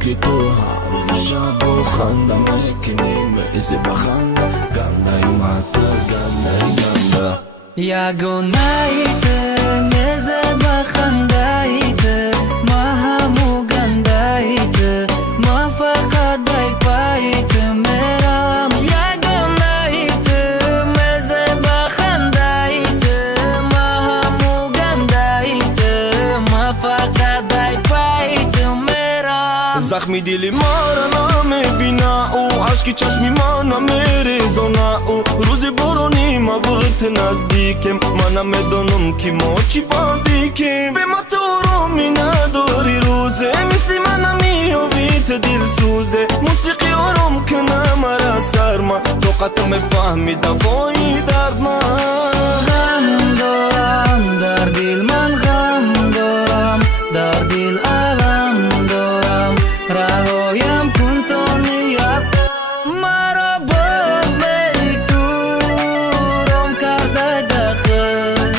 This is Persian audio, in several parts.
فکر تو هر روز و شب و خنده میکنیم از بخنده گنده ماتا گنده گنده یگانه ایده میزه بخنده ایده ما همو گنده ایده ما فقط دای پاییت میرم یگانه ایده میزه بخنده ایده ما همو گنده ایده ما فقط دای پاییت میرم زخمی دلی ما را نمیبینه او عشقی چشمی ما نمیریزونه او روزی برونی ما وقت نزدیکیم من نمیدونم که ما چی بادیکیم به ما تو رومی نداری روزه مثل من نمیابیت دل سوزه موسیقی آرام کنه مرا سرما طاقت میفهمی دوایی درد من غم دارم در دل من غم دارم در دل علم دارم رهایم کن تا نیاز مرا باز بری دورم کرده داخل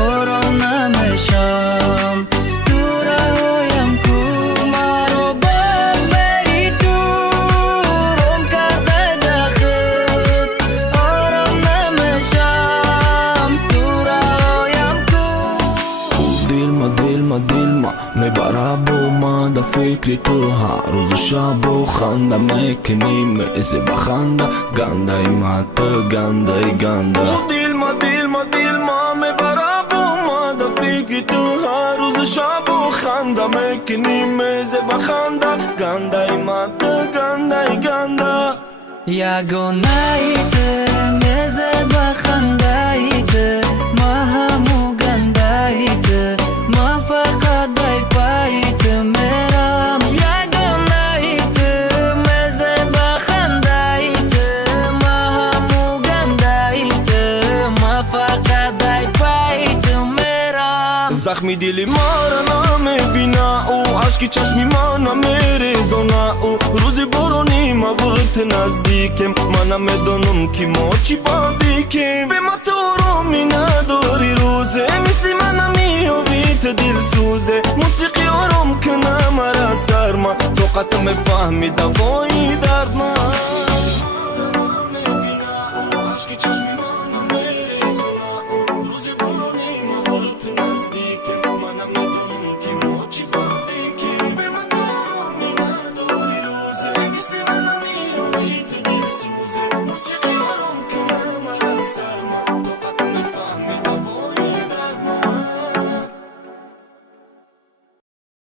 آرام نمیشم تو رهایم کن مرا باز بری دورم کرده داخل آرام نمیشم تو رهایم کن دلما میبره با من در فکر تو هر روز و شب و خنده میکنیم از بخنده گنده ماتا گنده گنده دلما میبره با من در فکر تو هر روز و شب و خنده میکنیم از بخنده گنده ماتا گنده گنده یگانه ایده میزه بخنده ایده ما همو گنده ایده ما فقط دای پاییت میرم یگانه ایده میزه بخنده ایده ما همو گنده ایده ما فقط دای پاییت میرم زخمی دلی ما را نمیبینه او عشقی چشمی ما نمیریزونه او روزی برونی ما وقت نزدیکیم من نمیدونم که ما چی بادیکیم به ما تو رومی نداری روزه مثل من نمیابیت دل سوزه موسیقی آرام کنه مرا سرما طاقت میفهمی دوایی